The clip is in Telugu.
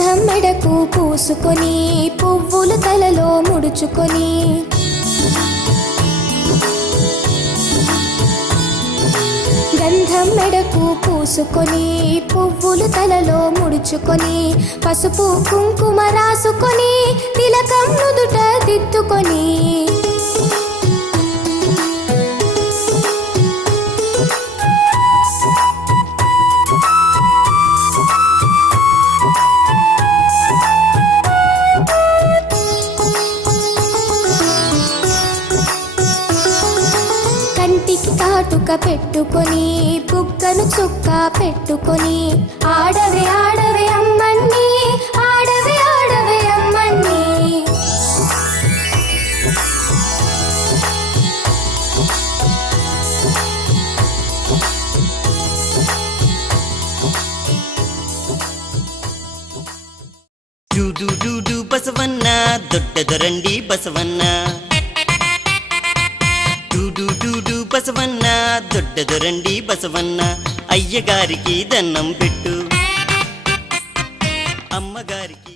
గంధం మెడకు పూసుకొని పువ్వులు తలలో ముడుచుకొని గంధం మెడకు పూసుకొని పువ్వులు తలలో ముడుచుకొని పసుపు కుంకుమ రాసుకొని తిలకం నుదుట దిద్దుకొని కంటికి కాటుక పెట్టుకొని బుగ్గను చుక్క పెట్టుకొని ఆడవే ఆడవే అమ్మని ఆడవే ఆడవే అమ్మని డూడు డూడు బసవన్న దొడ్డదొరండి బసవన్న డూడు డూడు బసవన్న దొడ్డదొరండి బసవన్న అయ్యగారికి దండం పెట్టు అమ్మగారికి